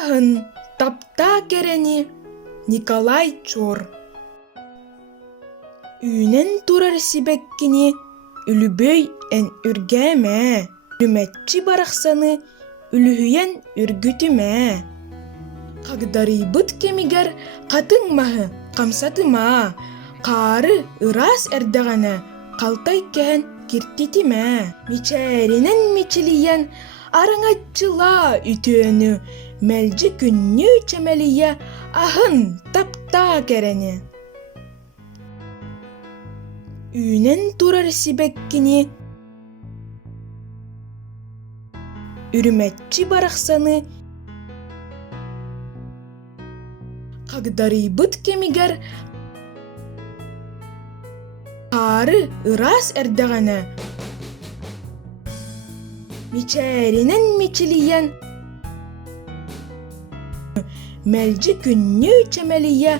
Ахын тапта керени Николай Чор. Үйнен турар сибеккини үлүбөй эн үргәмә. Үлүмәтчи барахсаны үлүһүйен үргүтүмә. Қағдарыйбыт кемигер қатыңмаһы қамсатыма. Қары ырас әрдәғана қалтай кән киртитимә. Мичәринен мичилиян араңатчыла үтөөнү. Мәлжі күннү чәмәлия ахын тапта кәрәне. Үйнен турар сибеккини үрүмәтчи барахсаны Қағдарыйбыт кемигер қары ырас әрдәғана мичәринен мичилиян мәлжі күннү чәмәлия